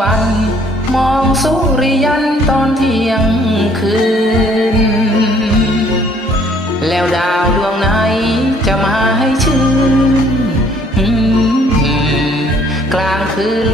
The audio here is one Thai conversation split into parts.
วัน มองสุริยันตอนเที่ยงคืน แล้วดาวดวงไหนจะมาให้ชื่นอืมกลางคืน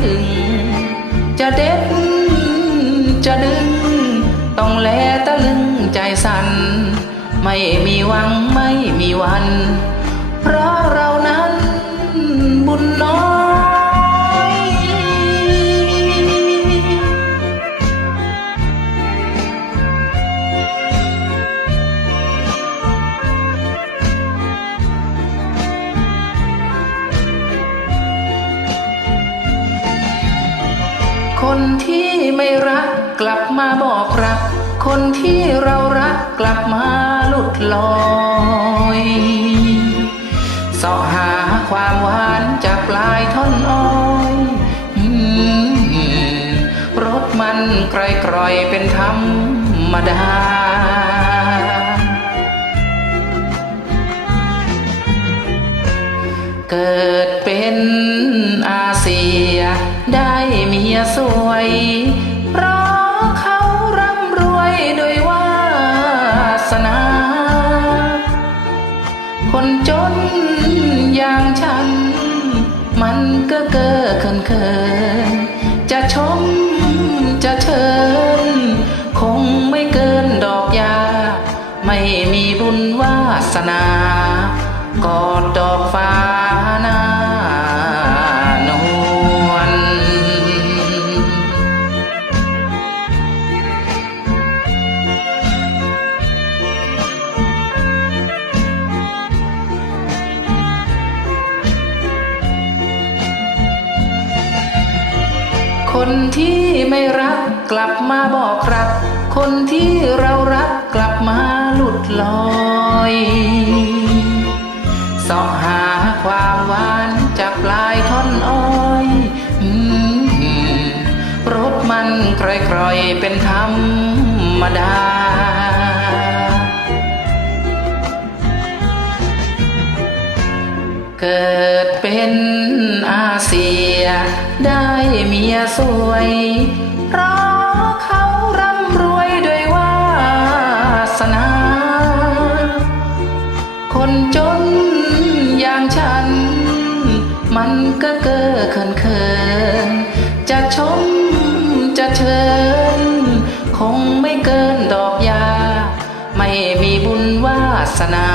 ถึง จะเด็ด จะดึง ต้องแลตะลึงใจสั่นไม่มีหวังไม่มีวัน เพราะเรานั้นบุญน้อย คนที่ไม่รักกลับมาบอกรัก คนที่เรารักกลับมาหลุดลอยเสาะหาความหวานจากปลายท่อนอ้อยรถมันไกรกรอยๆเป็นธรรมดาเกิดเป็น สวย เพราะเขาร่ำรวยโดยวาสนา คนจนอย่างฉัน มันก็เก้อเขินเขินจะชมจะเชิญ คงไม่เกินดอกยา ไม่มีบุญวาสนากอดดอกฟ้า คนที่ไม่รักกลับมาบอกรัก คนที่เรารักกลับมาหลุดลอยสาะหาความหวานจากปลายท่อนอ้อยรถมันกร่อยๆเป็นธรรมดา เกิดเป็นอาเซีย ได้เมียสวย เพราะเขาร่ำรวยด้วยวาสนา คนจนอย่างฉัน มันก็เก้อเขินเขินจะชมจะเชิญ คงไม่เกินดอกยา ไม่มีบุญวาสนา